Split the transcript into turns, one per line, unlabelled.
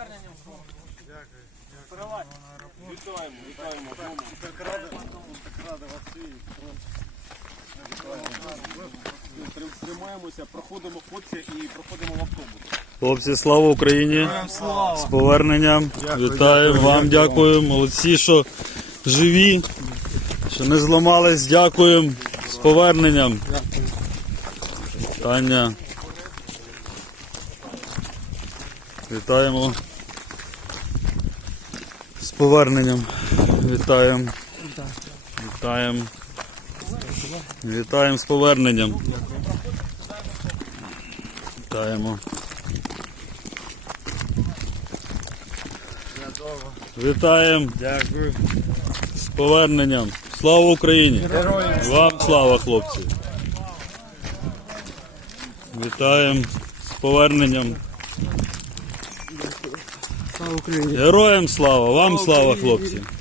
поверненням. Дякую. Дякую. Вітаємо, вітаємо. Так рада, так рада вас всіх. Тримаємося, проходимо хлопці і проходимо в автобус. Хлопці, слава Україні! Слава. З поверненням. Вітаємо вам, дякую. Молодці, що живі, що не зламались, дякуємо. З поверненням. Таня. Вітаємо. З поверненням вітаємо. Вітаємо. Вітаємо з поверненням. Вітаємо. Вітаємо. Дякую. З поверненням. Слава Україні! Вам слава, хлопці! Вітаємо з поверненням. Героям слава! Вам слава хлопці!